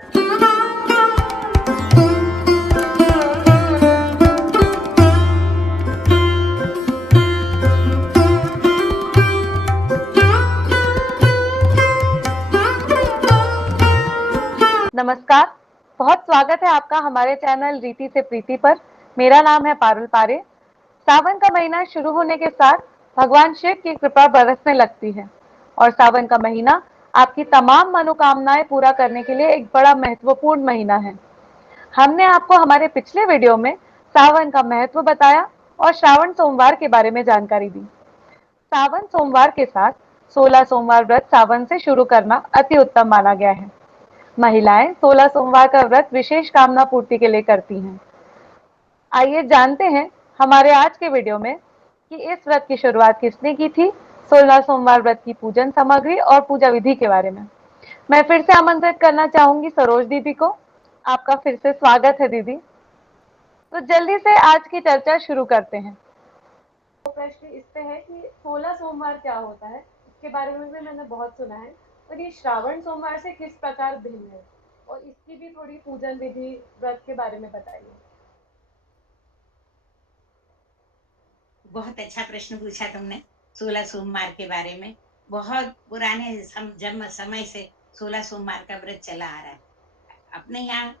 नमस्कार, बहुत स्वागत है आपका हमारे चैनल रीति से प्रीति पर। मेरा नाम है पारुल पारे। सावन का महीना शुरू होने के साथ भगवान शिव की कृपा बरसने लगती है और सावन का महीना आपकी तमाम मनोकामनाएं पूरा करने के लिए एक बड़ा महत्वपूर्ण महीना है। हमने आपको हमारे पिछले वीडियो में सावन का महत्व बताया और श्रावण सोमवार के बारे में जानकारी दी। सावन सोमवार के साथ 16 सोमवार व्रत सावन से शुरू करना अति उत्तम माना गया है। महिलाएं 16 सोमवार का व्रत विशेष कामना पूर्ति के लिए करती हैं। आइए जानते हैं हमारे आज के वीडियो में कि इस व्रत की शुरुआत किसने की थी, 16 सोमवार व्रत की पूजन सामग्री और पूजा विधि के बारे में। मैं फिर से आमंत्रित करना चाहूंगी सरोज दीदी को। आपका फिर से स्वागत है दीदी। तो जल्दी से आज की चर्चा शुरू करते हैं। तो प्रश्न इस पे है कि 16 सोमवार क्या होता है, इसके बारे में भी मैंने बहुत सुना है, और ये श्रावण सोमवार से किस प्रकार भिन्न है, और इसकी भी थोड़ी पूजन विधि व्रत के बारे में बताइए। बहुत अच्छा प्रश्न पूछा तुमने 16 सोमवार के बारे में। बहुत पुराने जब समय से 16 सोमवार का व्रत चला आ रहा है। अपने यहाँ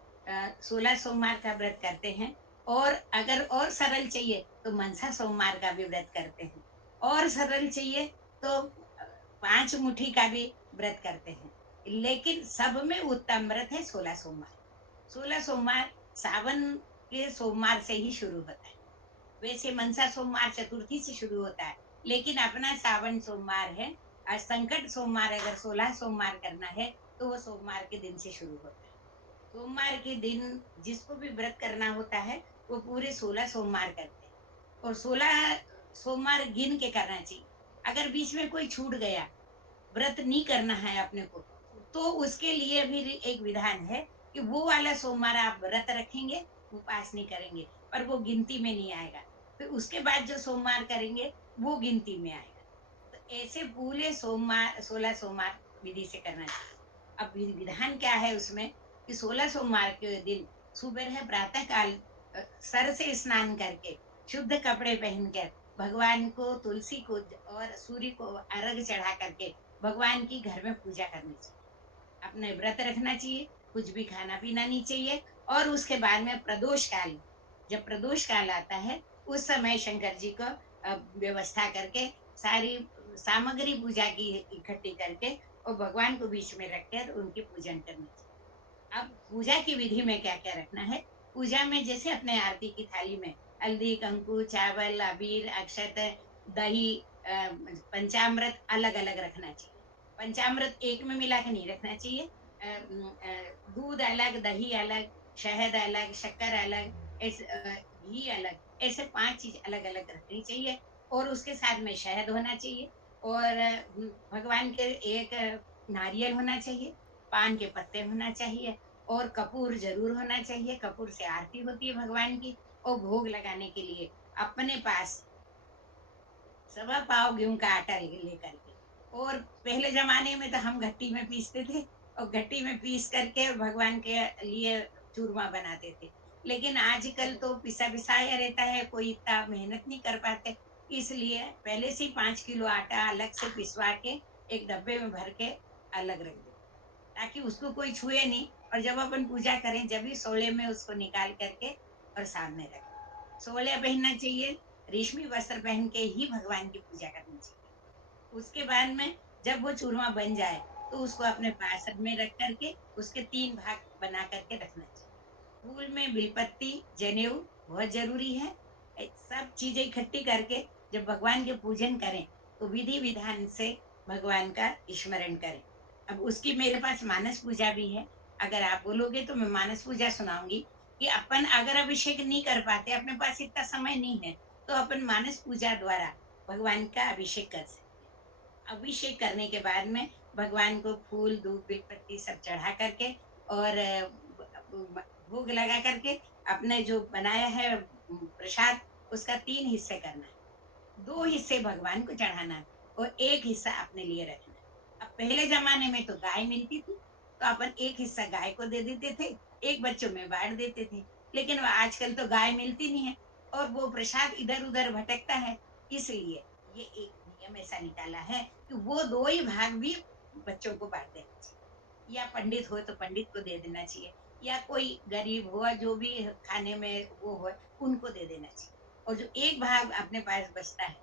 16 सोमवार का व्रत करते हैं, और अगर और सरल चाहिए तो मनसा सोमवार का भी व्रत करते हैं, और सरल चाहिए तो 5 मुट्ठी का भी व्रत करते हैं। लेकिन सब में उत्तम व्रत है 16 सोमवार। 16 सोमवार सावन के सोमवार से ही शुरू होता है। वैसे मनसा सोमवार चतुर्थी से शुरू होता है, लेकिन अपना सावन सोमवार है। संकट सोमवार अगर 16 सोमवार करना है तो वो सोमवार के दिन से शुरू होता है। सोमवार के दिन जिसको भी व्रत करना होता है वो पूरे 16 सोमवार करते हैं, और 16 सोमवार गिन के करना चाहिए। अगर बीच में कोई छूट गया, व्रत नहीं करना है अपने को, तो उसके लिए भी एक विधान है कि वो वाला सोमवार आप व्रत रखेंगे, उपास नहीं करेंगे, पर वो गिनती में नहीं आएगा। फिर उसके बाद जो सोमवार करेंगे वो गिनती में आएगा। तो ऐसे पूरे सोमवार 16 सोमवार विधि से करना चाहिए। अब विधान क्या है उसमें कि 16 सोमवार के दिन सुबह प्रातः काल सर से स्नान करके शुद्ध कपड़े पहनकर भगवान को, तुलसी को और सूर्य को अर्घ चढ़ा करके भगवान की घर में पूजा करनी चाहिए। अपने व्रत रखना चाहिए, कुछ भी खाना पीना नहीं चाहिए। और उसके बाद में प्रदोष काल, जब प्रदोष काल आता है उस समय शंकर जी को व्यवस्था करके सारी सामग्री पूजा की इकट्ठी करके और भगवान को बीच में रखकर उनकी पूजन करनी चाहिए। अब पूजा की विधि में क्या क्या रखना है। पूजा में जैसे अपने आरती की थाली में हल्दी, कंकु, चावल, अबीर, अक्षत, दही, पंचामृत अलग अलग रखना चाहिए। पंचामृत एक में मिला के नहीं रखना चाहिए। दूध अलग, दही अलग, शहद अलग, शक्कर अलग, घी अलग, ऐसे 5 चीज अलग अलग रखनी चाहिए। और उसके साथ में शहद होना चाहिए, और भगवान के एक नारियल होना चाहिए, पान के पत्ते होना चाहिए, और कपूर जरूर होना चाहिए। कपूर से आरती होती है भगवान की। और भोग लगाने के लिए अपने पास सवा पाव गेहूं का आटा लेकर के, और पहले जमाने में तो हम घट्टी में पीसते थे, और घट्टी में पीस करके भगवान के लिए चूरमा बनाते थे। लेकिन आजकल तो पिसा पिसाया रहता है, कोई इतना मेहनत नहीं कर पाते। इसलिए पहले से ही 5 किलो आटा अलग से पिसवा के एक डब्बे में भर के अलग रख दे, ताकि उसको कोई छुए नहीं। और जब अपन पूजा करें जब भी सोले में उसको निकाल करके और सामने रखें। सोले पहनना चाहिए, रेशमी वस्त्र पहन के ही भगवान की पूजा करनी चाहिए। उसके बाद में जब वो चूरमा बन जाए तो उसको अपने पास में रख करके उसके 3 भाग बना करके रखना चाहिए। फूल में बिलपत्ती, जनेऊ बहुत जरूरी है। सब चीजें इकट्ठी करके जब भगवान के पूजन करें तो विधि विधान से भगवान का स्मरण करें। अब उसकी मेरे पास मानस पूजा भी है। अगर आप बोलोगे तो मैं मानस पूजा सुनाऊंगी कि अपन अगर अभिषेक नहीं कर पाते, अपने पास इतना समय नहीं है, तो अपन मानस पूजा द्वारा भगवान का अभिषेक कर सकते हैं। अभिषेक करने के बाद में भगवान को फूल, दूध, बेलपत्ती सब चढ़ा करके और भोग लगा करके अपने जो बनाया है प्रसाद, उसका 3 हिस्से करना है। 2 हिस्से भगवान को चढ़ाना है और 1 हिस्सा अपने लिए रखना है। अब पहले जमाने में तो गाय मिलती थी, तो अपन एक हिस्सा गाय को दे देते थे, एक बच्चों में बांट देते थे। लेकिन आजकल तो गाय मिलती नहीं है और वो प्रसाद इधर उधर भटकता है। इसलिए ये एक नियम ऐसा निकाला है कि वो दो ही भाग भी बच्चों को बांट देना चाहिए, या पंडित हो तो पंडित को दे देना चाहिए, या कोई गरीब हो जो भी खाने में वो हो उनको दे देना चाहिए। और जो एक भाग अपने पास बचता है,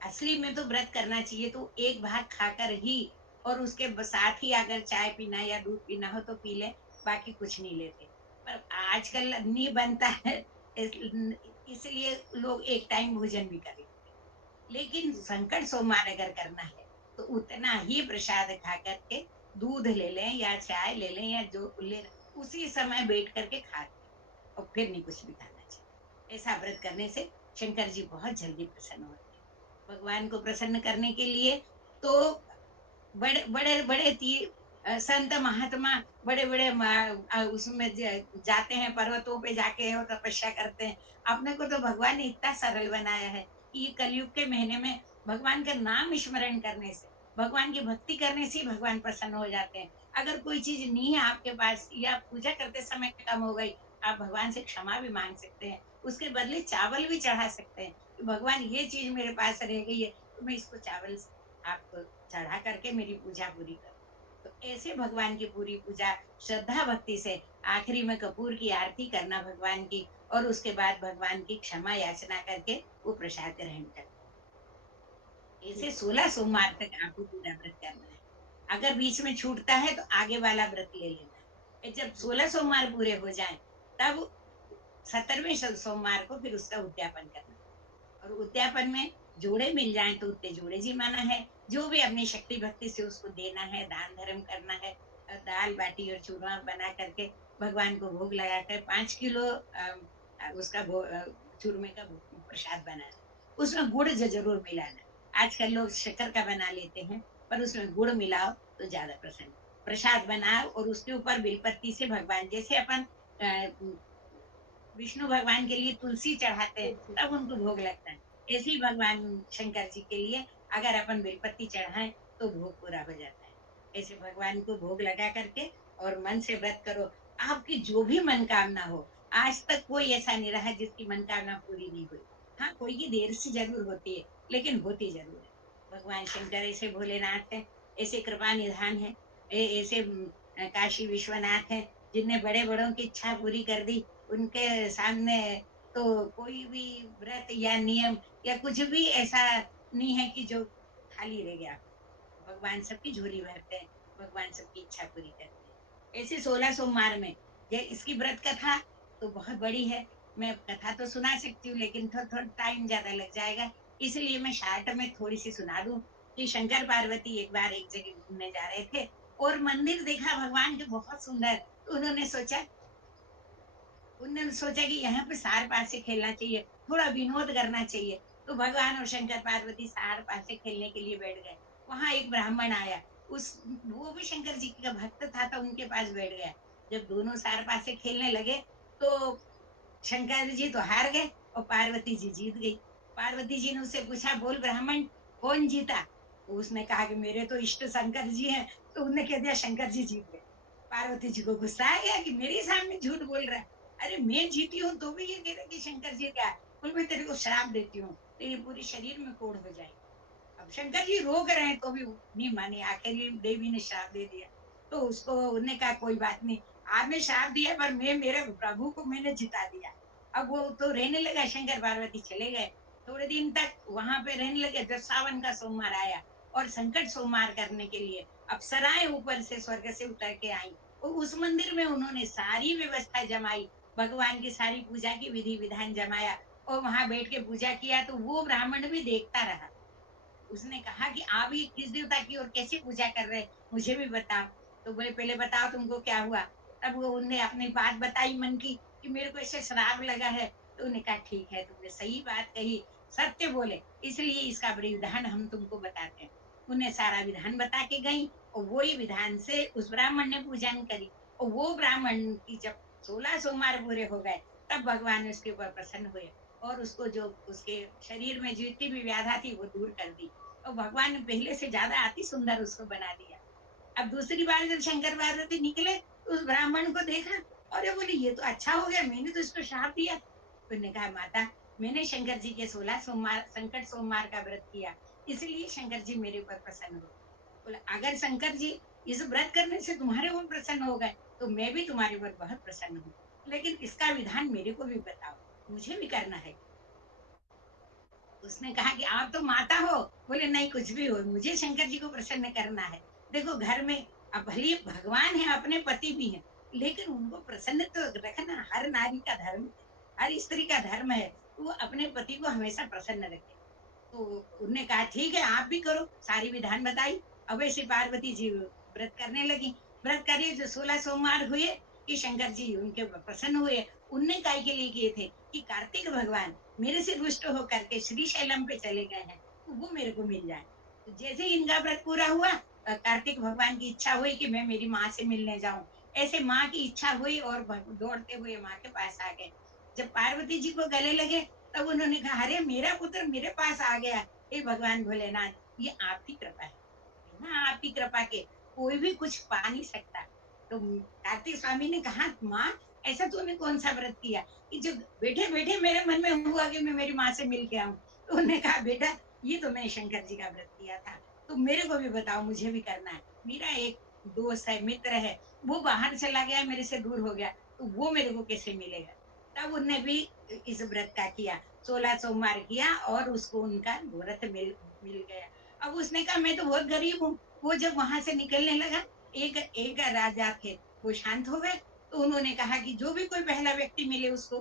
असली में तो व्रत करना चाहिए तो एक भाग खाकर ही, और उसके साथ ही अगर चाय पीना या दूध पीना हो तो पी ले, बाकी कुछ नहीं लेते। पर आजकल नहीं बनता है, इसलिए लोग एक टाइम भोजन भी कर लेते हैं। लेकिन संकट सोमवार अगर करना है तो उतना ही प्रसाद खा करके दूध ले लें या चाय ले लें या जो ले लें, उसी समय बैठ करके खा लें और फिर नहीं कुछ भी खाना चाहिए। ऐसा व्रत करने से शंकर जी बहुत जल्दी प्रसन्न होते हैं। भगवान को प्रसन्न करने के लिए तो बड़े बड़े बड़े संत महात्मा बड़े बड़े उसमें जाते हैं, पर्वतों पे जाके और तपस्या करते हैं। अपने को तो भगवान ने इतना सरल बनाया है कि ये कलयुग के महीने में भगवान का नाम स्मरण करने से, भगवान की भक्ति करने से ही भगवान प्रसन्न हो जाते हैं। अगर कोई चीज नहीं है आपके पास या पूजा करते समय कम हो गई, आप भगवान से क्षमा भी मांग सकते हैं, उसके बदले चावल भी चढ़ा सकते हैं कि भगवान ये चीज मेरे पास रह गई है तो मैं इसको चावल आप चढ़ा करके मेरी पूजा पूरी करो। तो ऐसे भगवान की पूरी पूजा श्रद्धा भक्ति से आखिरी में कपूर की आरती करना भगवान की, और उसके बाद भगवान की क्षमा याचना करके वो प्रसाद ग्रहण करना। ऐसे 16 सोमवार तक आपको पूरा व्रत करना है। अगर बीच में छूटता है तो आगे वाला व्रत ले लेना है। जब 16 सोमवार पूरे हो जाए तब 17वें सोमवार को फिर उसका उद्यापन करना है। और उद्यापन में जोड़े मिल जाए तो उतने जोड़े जी माना है। जो भी अपनी शक्ति भक्ति से उसको देना है, दान धर्म करना है। दाल बाटी और चूरमा बना करके भगवान को भोग लगाकर 5 किलो उसका चूरमे का प्रसाद बनाना, उसमें गुड़ जरूर मिलाना। आजकल लोग शक्कर का बना लेते हैं, पर उसमें गुड़ मिलाओ तो ज्यादा प्रसन्न। प्रसाद बनाओ और उसके ऊपर बेलपत्ती से भगवान, जैसे अपन विष्णु भगवान के लिए तुलसी चढ़ाते हैं तब उनको भोग लगता है, ऐसे ही भगवान शंकर जी के लिए अगर अपन बेलपत्ती चढ़ाएं तो भोग पूरा हो जाता है। ऐसे भगवान को भोग लगा करके और मन से व्रत करो। आपकी जो भी मनकामना हो, आज तक कोई ऐसा नहीं रहा जिसकी मनकामना पूरी नहीं हुई। हाँ, कोई की देर से जरूर होती है, लेकिन होती जरूर है। भगवान शंकर ऐसे भोलेनाथ है, ऐसे कृपा निधान है, ऐसे काशी विश्वनाथ है, जिनने बड़े बड़ों की इच्छा पूरी कर दी। उनके सामने तो कोई भी व्रत या नियम या कुछ भी ऐसा नहीं है कि जो खाली रह गया हो। भगवान सबकी झोली भरते हैं, भगवान सबकी इच्छा पूरी करते हैं। ऐसे 16 सोमवार में ये इसकी व्रत कथा तो बहुत बड़ी है। मैं कथा तो सुना सकती हूँ लेकिन थोड़ा थोड़ा टाइम ज्यादा लग जाएगा, इसलिए मैं शार्ट में थोड़ी सी सुना दूं कि शंकर पार्वती एक बार एक जगह घूमने जा रहे थे और मंदिर देखा भगवान के बहुत सुंदर, तो उन्होंने सोचा कि यहाँ पे सार पास से खेलना चाहिए, थोड़ा विनोद करना चाहिए। तो भगवान और शंकर पार्वती सार पास से खेलने के लिए बैठ गए। वहां एक ब्राह्मण आया, उस वो भी शंकर जी का भक्त था तो उनके पास बैठ गया। जब दोनों सार पास से खेलने लगे तो शंकर जी तो हार गए और पार्वती जी जीत गई। पार्वती जी ने उससे पूछा, बोल ब्राह्मण, कौन जीता? तो उसने कहा कि मेरे तो इष्ट शंकर जी हैं। तो उन्होंने कह दिया शंकर जी जीत गए। पार्वती जी को गुस्सा आ गया कि मेरे सामने झूठ बोल रहा है। अरे मैं जीती हूँ तो भी ये कह रहा है कि शंकर जी क्या है। बोल मैं तेरे को शराब देती हूँ, तेरे पूरी शरीर में कोढ़ हो जाएगी। अब शंकर जी रोक रहे हैं तो भी नहीं माने, आखिर ये देवी ने श्राप दे दिया। तो उसको उन्होंने कहा कोई बात नहीं, आपने श्राप दिया पर मैं मेरे प्रभु को मैंने जिता दिया। अब वो तो रहने लगा, शंकर पार्वती चले गए। थोड़े दिन तक वहां पे रहने लगे। जब सावन का सोमवार आया और संकट सोमवार करने के लिए अप्सराएं ऊपर से स्वर्ग से उतर के आई, और उस मंदिर में उन्होंने सारी व्यवस्था जमाई, भगवान की सारी पूजा की विधि विधान जमाया और वहां बैठ के पूजा किया। तो वो ब्राह्मण भी देखता रहा। उसने कहा कि आप ये किस देवता की और कैसे पूजा कर रहे हैं, मुझे भी बताओ। तो बोले पहले बताओ तुमको क्या हुआ। तब वो उनने अपनी बात बताई मन की कि मेरे को ऐसे श्राप लगा है। तो उन्होंने कहा ठीक है, तुमने सही बात कही, सत्य बोले, इसलिए इसका विधान हम तुमको बताते हैं। उन्हें सारा विधान बता के गई और वही विधान से उस ब्राह्मण ने पूजन करी। और वो ब्राह्मण की जब 16 सोमवार पूरे हो गए तब भगवान उसके ऊपर प्रसन्न हुए और उसको जो उसके शरीर में जितनी भी व्याधा थी वो दूर कर दी। और भगवान ने पहले से ज्यादा अति सुंदर उसको बना दिया। अब दूसरी बार जब शंकर पार्वती निकले तो उस ब्राह्मण को देखा, और बोले ये तो अच्छा हो गया, मैंने तो इसको श्राप दिया। तो उन्होंने कहा माता, मैंने शंकर जी के 16 सोमवार संकट सोमवार का व्रत किया, इसलिए शंकर जी मेरे ऊपर प्रसन्न हो। बोला अगर शंकर जी इस व्रत करने से तुम्हारे ऊपर प्रसन्न हो गए तो मैं भी तुम्हारे ऊपर बहुत प्रसन्न हूँ, लेकिन इसका विधान मेरे को भी बताओ, मुझे भी करना है। उसने कहा कि आप तो माता हो। बोले नहीं, कुछ भी हो, मुझे शंकर जी को प्रसन्न करना है। देखो घर में अब भले भगवान है, अपने पति भी हैं, लेकिन उनको प्रसन्न तो रखना हर नारी का धर्म है, हर स्त्री का धर्म है, वो अपने पति को हमेशा प्रसन्न रखे। तो उन्होंने कहा ठीक है, आप भी करो, सारी विधान बताई। अब ऐसे पार्वती जी व्रत करने लगी। व्रत करिए जो 16 सोमवार हुए कि शंकर जी उनके प्रसन्न हुए। उनने काय के लिए किए थे कि कार्तिक भगवान मेरे से रुष्ट होकर के श्री शैलम पे चले गए हैं, तो वो मेरे को मिल जाए। तो जैसे ही इनका व्रत पूरा हुआ, कार्तिक भगवान की इच्छा हुई कि मैं मेरी माँ से मिलने जाऊं। ऐसे माँ की इच्छा हुई और दौड़ते हुए माँ के पास आ गए। जब पार्वती जी को गले लगे, तब उन्होंने कहा अरे मेरा पुत्र मेरे पास आ गया। हे भगवान भोलेनाथ, ये आपकी कृपा है, बिना आपकी कृपा के कोई भी कुछ पा नहीं सकता। तो कार्तिक स्वामी ने कहा माँ, ऐसा तूने कौन सा व्रत किया कि जो बैठे बैठे मेरे मन में हुआ कि मैं मेरी माँ से मिल के आऊं। तो उन्होंने कहा बेटा, ये तो मैंने शंकर जी का व्रत किया था, तो मेरे को भी बताओ, मुझे भी करना है। मेरा एक दोस्त है, मित्र है, वो बाहर चला गया, मेरे से दूर हो गया, तो वो मेरे को कैसे मिलेगा। तब उनने भी इस व्रत का किया, 16 सोमवार किया और उसको उनका व्रत मिल मिल गया। अब उसने कहा मैं तो बहुत गरीब हूँ। वो जब वहां से निकलने लगा, एक एक राजा थे, वो शांत हो गए। तो उन्होंने कहा कि जो भी कोई पहला व्यक्ति मिले उसको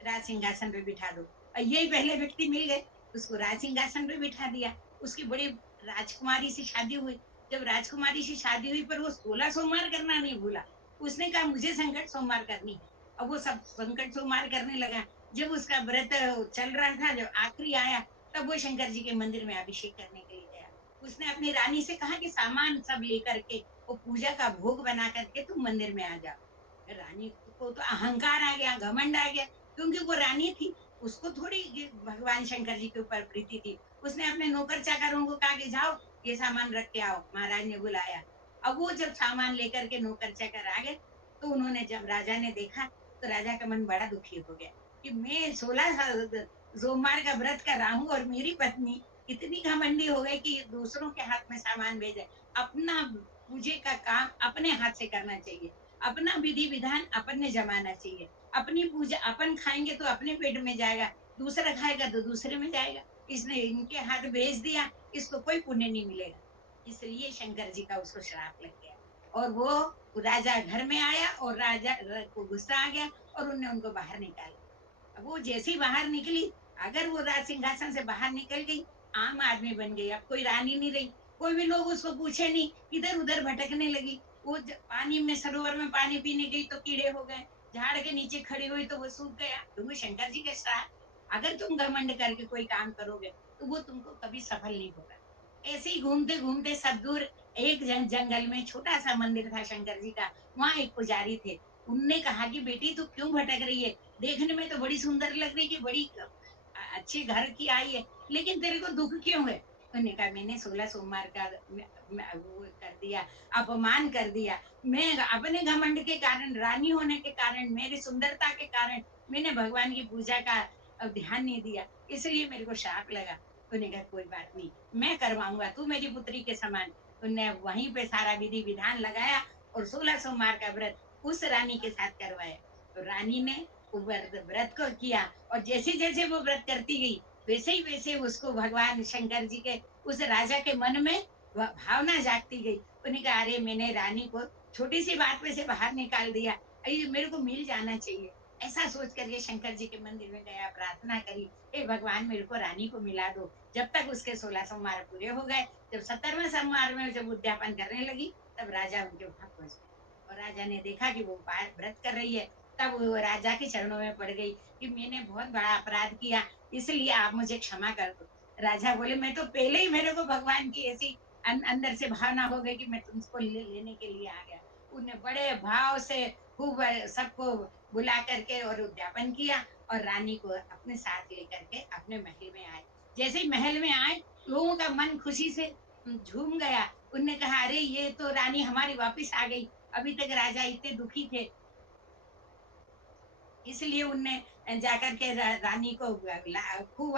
राज सिंहासन पे बिठा दो। और यही पहले व्यक्ति मिल गए, उसको राज सिंहासन पे बिठा दिया। उसकी बड़ी राजकुमारी से शादी हुई। जब राजकुमारी से शादी हुई, पर वो 16 सोमवार करना नहीं भूला। उसने कहा मुझे संकट सोमवार करनी है। अब वो सब संकट सोमवार करने लगा। जब उसका व्रत चल रहा था, जब आखिरी आया, तब वो शंकर जी के मंदिर में अभिषेक करने के लिए गया। उसने अपनी रानी से कहा कि सामान सब लेकर के, वो पूजा का भोग बना करके तुम मंदिर में आ जाओ। रानी को तो अहंकार आ गया, घमंड आ गया, क्योंकि वो रानी थी, उसको थोड़ी ये भगवान शंकर जी के ऊपर प्रीति थी। उसने अपने नौकर चाकरों को कहा कि जाओ ये सामान रख के आओ, महाराज ने बुलाया। अब वो जब सामान लेकर के नौकर चाकर आ गए, तो उन्होंने जब राजा ने देखा, तो राजा का मन बड़ा दुखी हो गया कि मैं 16 सोमवार का व्रत कर रहा हूँ और मेरी पत्नी इतनी घमंडी हो गई कि दूसरों के हाथ में सामान भेजे। अपना पूजे का काम अपने हाथ से करना चाहिए, अपना विधि विधान अपन ने जमाना चाहिए। अपनी पूजा अपन खाएंगे तो अपने पेट में जाएगा, दूसरा खाएगा तो दूसरे में जाएगा। इसने इनके हाथ भेज दिया, इसको कोई पुण्य नहीं मिलेगा। इसलिए शंकर जी का उसको श्राप लग गया। और वो राजा घर में आया और राजा को गुस्सा आ गया और उनने उनको बाहर निकाला। अब वो जैसे ही बाहर निकली, अगर वो राज सिंहासन से बाहर निकल गई, आम आदमी बन गई, अब कोई रानी नहीं रही। कोई भी लोग उसको पूछे नहीं, इधर उधर भटकने लगी। वो पानी में, सरोवर में पानी पीने गई तो कीड़े हो गए, झाड़ के नीचे खड़ी हुई तो वो सूख गया, क्योंकि शंकर जी के श्राप। अगर तुम घमंड करके कोई काम करोगे तो वो तुमको कभी सफल नहीं होगा। ऐसे ही घूमते घूमते सब दूर एक जंगल में छोटा सा मंदिर था शंकर जी का। वहां एक पुजारी थे। उनने कहा कि बेटी तू क्यों भटक रही है, देखने में तो बड़ी सुंदर लग रही, कि बड़ी अच्छे घर की आई है, लेकिन तेरे को दुख क्यों है। उन्होंने कहा मैंने 16 सोमवार का वो कर दिया, अपमान कर दिया। मैं अपने घमंड के कारण, रानी होने के कारण, मेरी सुंदरता के कारण मैंने भगवान की पूजा का ध्यान नहीं दिया, इसलिए मेरे को शाप लगा। उन्होंने कहा कोई बात नहीं, मैं करवाऊंगा, तू मेरी पुत्री के समान। उनने वहीं पे सारा विधि विधान लगाया और 16 सोमवार का व्रत उस रानी के साथ करवाया। तो रानी ने व्रत को किया, और जैसे जैसे वो व्रत करती गई, वैसे ही वैसे उसको भगवान शंकर जी के उस राजा के मन में भावना जागती गई। उन्हें कहा अरे मैंने रानी को छोटी सी बात में से बाहर निकाल दिया, अरे मेरे को मिल जाना चाहिए। ऐसा सोच करके शंकर जी के मंदिर में गया, प्रार्थना करी, हे भगवान मेरे को रानी को मिला दो। जब तक उसके 16 सोमवार पूरे हो गए, जब 17वें सोमवार में जब उद्यापन करने लगी, तब राजा उनके वहां पहुंच गए। और राजा ने देखा कि वो व्रत कर रही है, तब वो राजा के चरणों में पड़ गई कि मैंने बहुत बड़ा अपराध किया, इसलिए आप मुझे क्षमा कर दो। राजा बोले मैं तो पहले ही, मेरे को भगवान की ऐसी अंदर से भावना हो गई कि मैं तुमको लेने के लिए आ गया। उन्हें बड़े भाव से खूब सबको बुला करके और उद्यापन किया, और रानी को अपने साथ लेकर के अपने महल में आए। जैसे ही महल में आए, लोगों का मन खुशी से झूम गया। उनने कहा अरे ये तो रानी हमारी वापस आ गई, अभी तक राजा इतने दुखी थे, इसलिए उनने जाकर के रानी को खूब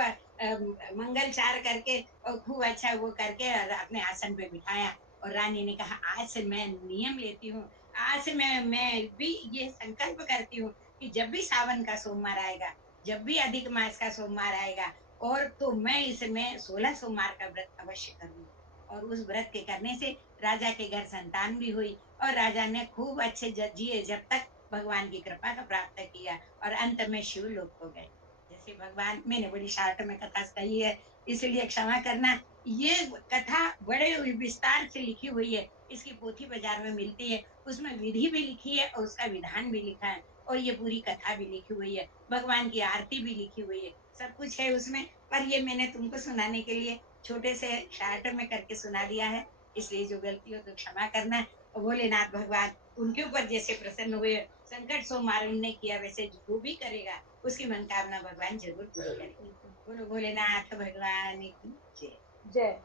मंगलचार करके और खूब अच्छा वो करके और अपने आसन पे बिठाया। और रानी ने कहा आज से मैं नियम लेती हूँ, आज से मैं भी ये संकल्प करती हूँ कि जब भी सावन का सोमवार आएगा, जब भी अधिक मास का सोमवार आएगा, और तो मैं इसमें 16 सोमवार का व्रत अवश्य करूंगी। और उस व्रत के करने से राजा के घर संतान भी हुई और राजा ने खूब अच्छे जिए, जब तक भगवान की कृपा का प्राप्त किया और अंत में शिवलोक को गए। जैसे भगवान, मैंने बड़ी शार्ट में कथा कही है, इसलिए क्षमा करना। ये कथा बड़े विस्तार से लिखी हुई है, इसकी पोथी बाजार में मिलती है, उसमें विधि भी लिखी है और उसका विधान भी लिखा है, और ये पूरी कथा भी लिखी हुई है, भगवान की आरती भी लिखी हुई है, सब कुछ है उसमें। पर ये मैंने तुमको सुनाने के लिए छोटे से शार्ट में करके सुना दिया है, इसलिए जो गलती हो तो क्षमा करना। और भोलेनाथ भगवान उनके ऊपर जैसे प्रसन्न हुए, संकट सोमवार उनने किया, वैसे जो भी करेगा उसकी मनोकामना भगवान जरूर पूरी करेंगे। बोलो भोलेनाथ भगवान की जय। जय।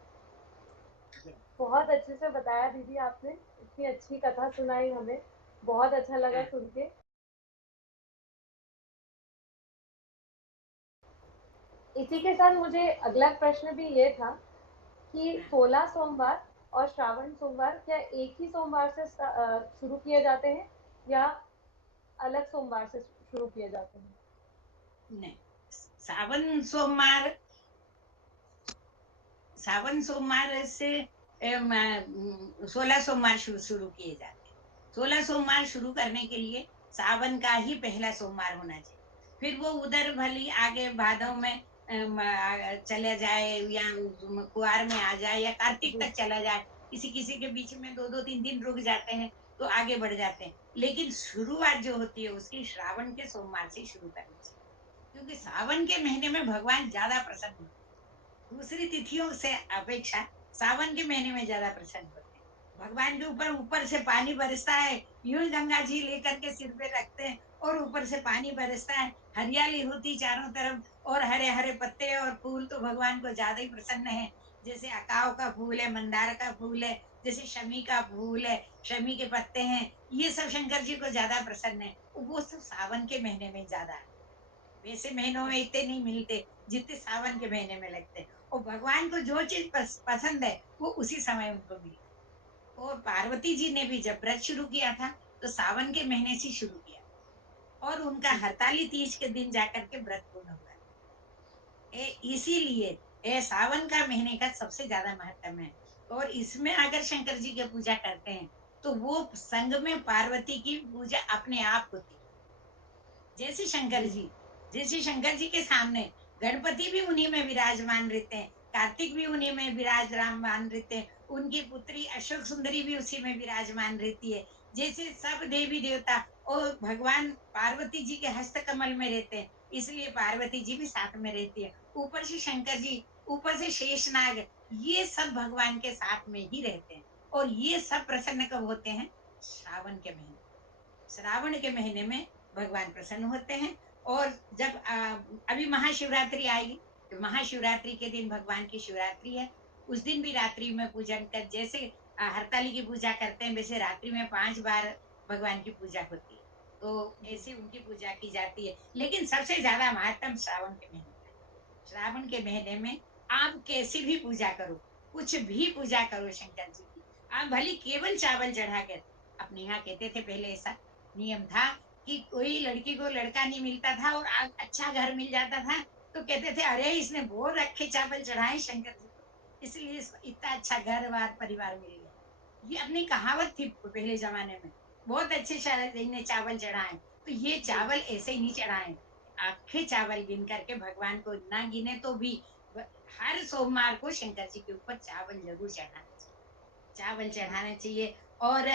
जय। बहुत अच्छे से बताया दीदी आपने, इतनी अच्छी कथा सुनाई हमें, बहुत अच्छा लगा हाँ, सुन के। इसी के साथ मुझे अगला प्रश्न भी ये था कि हाँ, 16 सोमवार और श्रावण सोमवार क्या एक ही सोमवार से शुरू किए जाते हैं या अलग सोमवार से शुरू किए जाते हैं? नहीं, सावन सोमवार, सावन सोमवार से 16 सोमवार शुरू किए जाते हैं। 16 सोमवार शुरू करने के लिए सावन का ही पहला सोमवार होना चाहिए, फिर वो उधर भली आगे भादव में चला जाए, या कुआर में आ जाए, या कार्तिक जी। तक चला जाए, किसी किसी के बीच में 2-2 3 दिन रुक जाते हैं तो आगे बढ़ जाते हैं, लेकिन शुरुआत जो होती है उसकी श्रावण के सोमवार से शुरू करनी चाहिए, क्योंकि सावन के महीने में भगवान ज्यादा प्रसन्न होते हैं, दूसरी तिथियों से अपेक्षा सावन के महीने में ज्यादा प्रसन्न होते हैं। भगवान के ऊपर ऊपर से पानी बरसता है, यूं गंगा जी लेकर के सिर पे रखते हैं और ऊपर से पानी बरसता है, हरियाली होती चारों तरफ, और हरे हरे पत्ते और फूल तो भगवान को ज्यादा ही प्रसन्न है। जैसे अकाव का फूल है, मंदार का फूल है, जैसे शमी का फूल है, शमी के पत्ते हैं, ये सब शंकर जी को ज्यादा प्रसन्न है, वो सब सावन के महीने में ज्यादा है। वैसे महीनों में इतने नहीं मिलते जितने सावन के महीने में लगते हैं, और भगवान को जो चीज पसंद है वो उसी समय उनको मिलता है। और पार्वती जी ने भी जब व्रत शुरू किया था तो सावन के महीने से शुरू किया, और उनका हरताली तीज के दिन जाकर के व्रत पूर्ण हुआ। इसीलिए सावन का महीने का सबसे ज्यादा महत्व है, और इसमें अगर शंकर जी की पूजा करते हैं तो वो संग में पार्वती की पूजा अपने आप होती है। जैसे शंकर जी। जी, जैसे शंकर जी के सामने गणपति भी उन्हीं में विराजमान रहते हैं, कार्तिक भी उन्हीं में विराजमान रहते हैं, उनकी पुत्री अशोक सुंदरी भी उसी में विराजमान रहती है। जैसे सब देवी देवता और भगवान पार्वती जी के हस्त कमल में रहते हैं, इसलिए पार्वती जी भी साथ में रहती है, ऊपर से शंकर जी, ऊपर से शेषनाग, ये सब भगवान के साथ में ही रहते हैं। और ये सब प्रसन्न कब होते हैं? श्रावण के महीने। श्रावण के महीने में भगवान प्रसन्न होते हैं। और जब अभी महाशिवरात्रि आएगी, तो महाशिवरात्रि के दिन भगवान की शिवरात्रि है, उस दिन भी रात्रि में पूजन कर, जैसे हरताली की पूजा करते हैं वैसे रात्रि में 5 बार भगवान की पूजा होती है, तो जी। ऐसी उनकी पूजा की जाती है। लेकिन सबसे ज्यादा महत्व श्रावण के महीने का है। श्रावण के महीने में आप कैसी भी पूजा करो, कुछ भी पूजा करो शंकर जी की, आप भली केवल चावल चढ़ा कर, अपने यहाँ कहते थे पहले ऐसा नियम था कि कोई लड़की को लड़का नहीं मिलता था और अच्छा घर मिल जाता था तो कहते थे अरे इसने बहुत रखे चावल चढ़ाए शंकर जी को, इसलिए इसको इतना अच्छा घर बार परिवार मिल गया। ये अपनी कहावत थी पहले जमाने में, बहुत अच्छे शायद इन्हें चावल चढ़ाए, तो ये जी। चावल ऐसे ही नहीं चढ़ाए, आखे चावल गिन करके भगवान को ना गिने तो भी हर सोमवार को शंकर जी के ऊपर चावल जरूर चढ़ाना चाहिए, चावल चढ़ाना चाहिए। और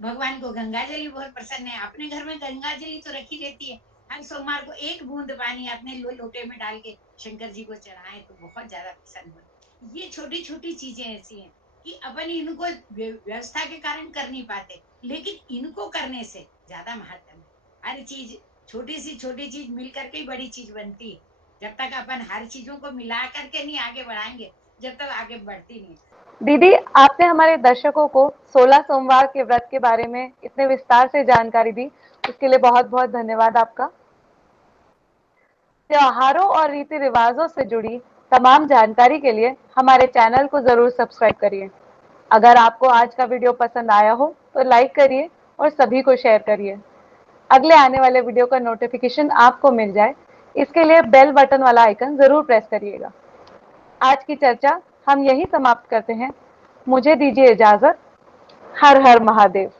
भगवान को गंगा जल भी बहुत प्रसन्न है, अपने घर में गंगा जल ही तो रखी रहती है, हर सोमवार को एक बूंद पानी अपने लोटे में डाल के शंकर जी को चढ़ाएं तो बहुत ज्यादा प्रसन्न होते। ये छोटी छोटी चीजें ऐसी हैं कि अपन इनको व्यवस्था के कारण कर नहीं पाते, लेकिन इनको करने से ज्यादा महत्व है। हर चीज, छोटी चीज मिल करके ही बड़ी चीज बनती है। जब तक अपन हर चीजों को मिला करके नहीं आगे बढ़ाएंगे जब तक आगे बढ़ती नहीं। दीदी, आपने हमारे दर्शकों को 16 सोमवार के व्रत के बारे में इतने विस्तार से जानकारी दी, उसके लिए बहुत बहुत धन्यवाद आपका। त्योहारों और रीति रिवाजों से जुड़ी तमाम जानकारी के लिए हमारे चैनल को जरूर सब्सक्राइब करिए। अगर आपको आज का वीडियो पसंद आया हो तो लाइक करिए और सभी को शेयर करिए। अगले आने वाले वीडियो का नोटिफिकेशन आपको मिल जाए, इसके लिए बेल बटन वाला आइकन जरूर प्रेस करिएगा। आज की चर्चा हम यही समाप्त करते हैं। मुझे दीजिए इजाजत। हर हर महादेव।